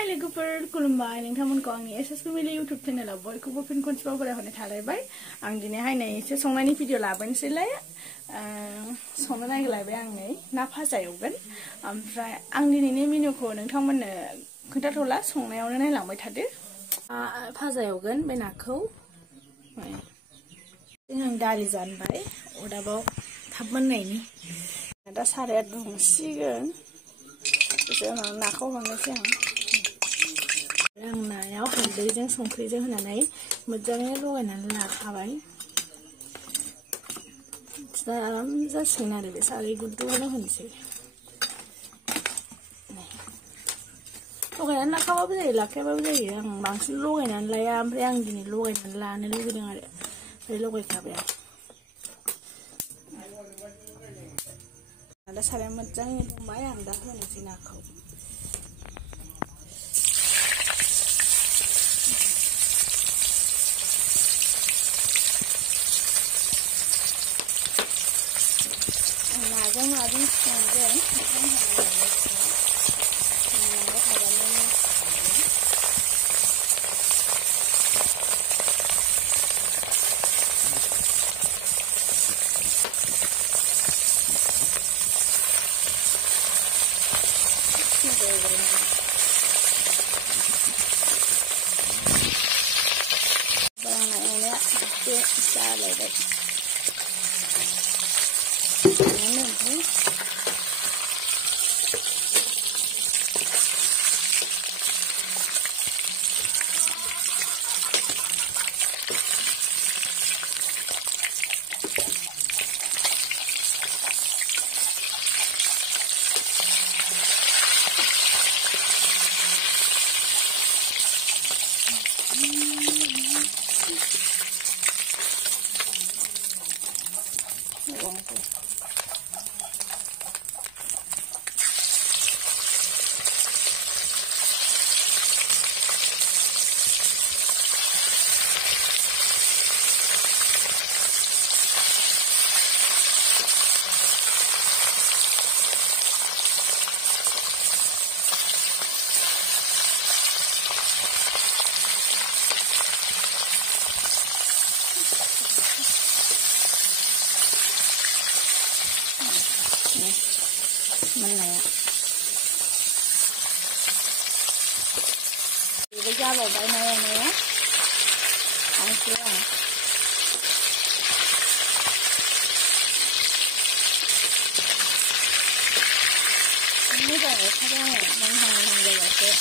Hi लोगोफोर खुलुमबाय नोंथांमोनखौ आंनि Ssfamily YouTube चेनेलाव बयखौबो फिन खनसेबाव बरायहरनाय थालायबाय आं दिनै हायना एसे संनायनि भिडिअ लाबोनोसैलाय संनो नागिरलायबाय आं नै ना भाजा एवगोन ओमफ्राय आं दिनैनि मेनुखौ नोंथांमोननो खोन्थाथ'ला संनायावनो नायलांबाय थादो भाजा एवगोन बे नाखौ आं दालि जानबाय अदाबाव थाब मोननायनि दा साराया दुंसिगोन जों नाखौ हरनोसै आं नायाव हालदैजों संख्रिजों होनानै मोजाङै लगायनानै लाखाबाय आराम जासिगोन आरो बे साराय गुदुङावनो होनोसै लगायनानै लाखाबाबो जायो लाखायाबाबो जायो आं बांसिन लगायनानै लाया ओमफ्राय आं दिनै लगायनानै लानो लुबैदों आरो ओमफ्राय लगायखाबाय आं दा साराया मोजाङै दुंबाय आं दा होनोसै नाखौ नाजों माजों संगोन Bây giờ vào bài này nè, ăn chưa? Bây giờ thấy không? Mình hàng rồi đấy.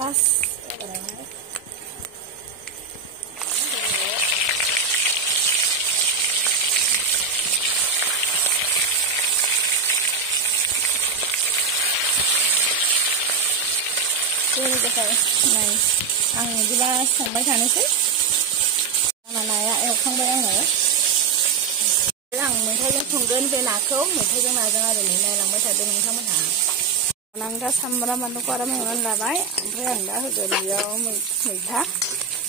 Last này ăn đi ba xong mấy thằng nữa chứ mà này em không biết ăn nữa rằng mình thấy không gần về là khấu mình thấy trong này ra để mình này là mấy thằng bên mình không có thả năng ra xăm ra mình qua đó mình ăn là bái cái hàng đã hơi gần nhiều mình thắt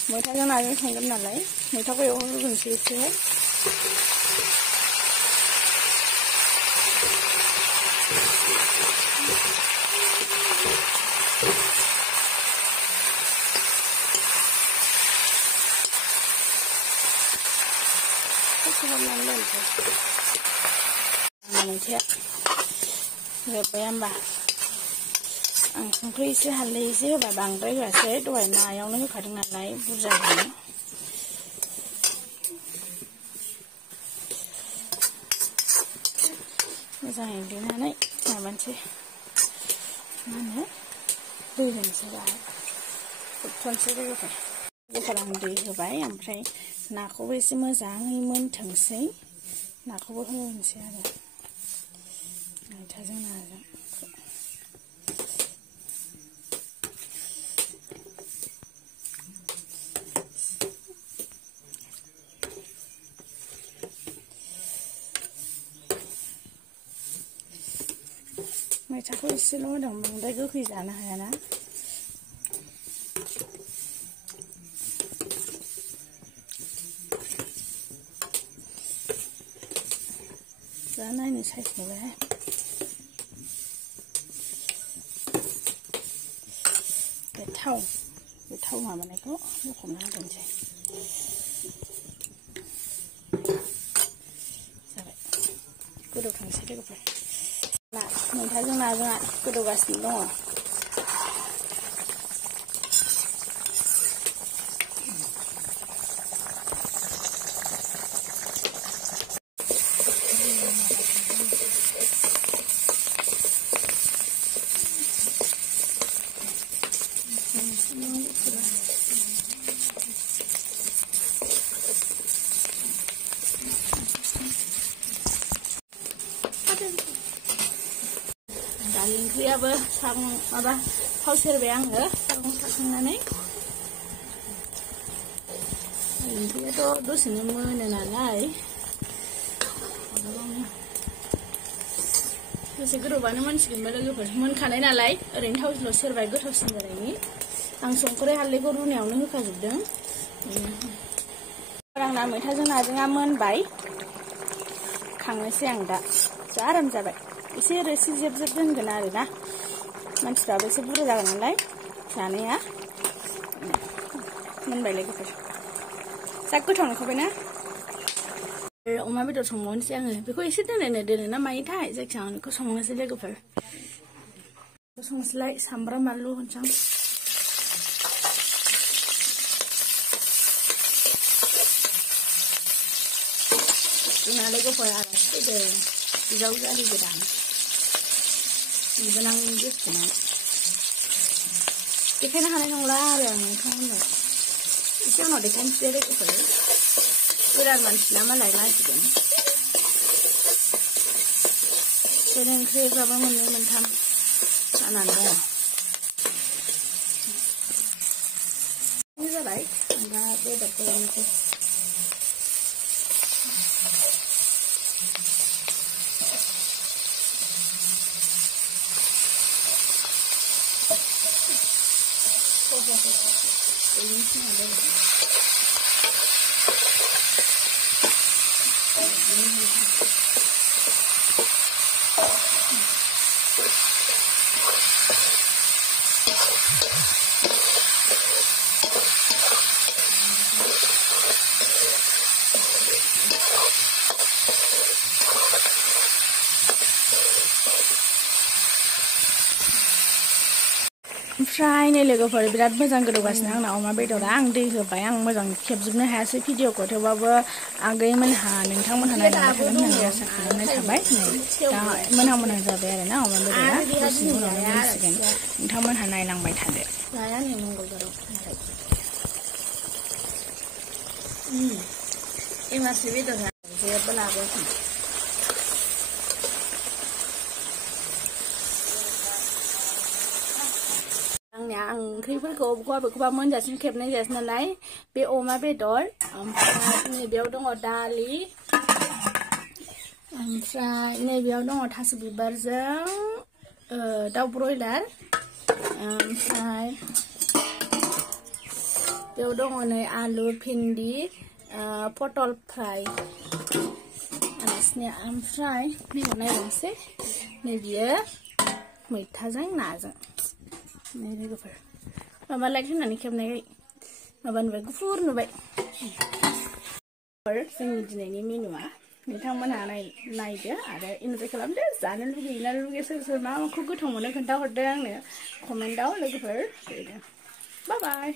mới thấy trong này không gần là lấy mình thắt yêu gần xí xí hết không ăn lên mình thế rồi bây em bà ăn không khí sẽ hành ly sẽ và bằng đấy là sẽ đuổi này ông nó phải đừng lấy bút ra nữa bây giờ hình đến này là bạn chị ăn hết đi hình sẽ lại thuần sẽ đi phải cái phần làm gì thì vậy em thấy 나고 있으면 장이면 정생 나고 보면 시야래 मैथाजों नाजों मैथाखौ एसेल' होदों बांद्राय गोखै जानो हायाना दा नायनो साइज नुबाय बे थाव माबानायखौ लखबना होदोंसै जाबाय गोदौथोंसै लोगोफोर मैथाजों नाजों गोदौगासिनो दङ दालि ओंख्रियाबो माबा थाव सेरबाय आङो सागं साखांनानै दालि ओंख्रियाथ' दसेनो मोनो नालाय दसे गोदौबानो मोनसिगोनबा लोगोफोर मोनखानाय नालाय ओरैनो थावल' सेरबाय गोथावसिन जानायनि आं संख्रि हालदैखौ रुनायावनो होखाजोबदों आंना मैथाजों नाजोंआ मोनबाय खांनोसै आं दा जा आराम जाबाय एसे रोसि जेब जेब दोनगोन आरोना मानसिफ्राबो एसे बुरजा जागोन नालाय जानाया मोनबाय लोगोफोर जा गोथाव नुखाबायना अमा बेदर संबावनोसै आङो बेखौ एसे दोनो ना मायोथाय जायखिजाया आं बेखौ संनोसै लोगोफोर संनोसैलाय सामब्राम बानलु होनसां जोंना लोगोफोर आलासि फैदों बिजावजालि गोदान बिबोनां गोसोनाय देखायनो हानाय नंला आरो आं नोंथांमोननो एसे उनाव देखायनोसै लोगोफोर गोदान मानसिना मालाय लाजिगोन बेनि ओंख्रिफ्राबो मोननै मोनथाम जानानै दङ जाबाय दा बेदरखौ एवनोसै ओमफ्राय नै लोगोफोर बिराद मोजां गोदौगासिनो आंना अमा बेदरा आं दै होबाय आं मोजां खेबजोबनो हायासै भिडिअखौ थेवबाबो आगैमोनहा नोंथांमोनहा नायलांबाय थागोन होननानै आसा खालामनाय थाबाय दा मोनहां जाबाय आरोना अमा बेदरा दसेनि उनावनो मोनसिगोन नोंथांमोनहा नायलांबाय थादो जाया नै मंगलबाराव एमारसि बेदरा जेबो लाबोयाखै आं ओंख्रिफोरखौ बबेखौबा मोनजासिम खेबनाय जायासै नालाय बे अमा बेदर ओमफ्राय नैबेयाव दङ दालि ओमफ्राय नैबेयाव दङ थास' बिबारजों दाउ ब्रयलार ओमफ्राय बेयाव दङ नै आलु भिन्दि पटल फ्राय आलासिनिया ओमफ्राय बेयाव नायलांसै नै बियो मैथाजों नाजों नै लोगोफोर माबा लाइक होननानै खेबनाय माबा नुबाय गुफुर नुबाय जोंनि दिनैनि मेनुआ नोंथांमोनहा नायदो आरो इन्जय खालामदो जानो लुगैयोना लुगैयो सोर मा माखौ गोथाव मोनो खोन्थाहरदो आंनो कमेन्टआव लोगोफोर बाय बाय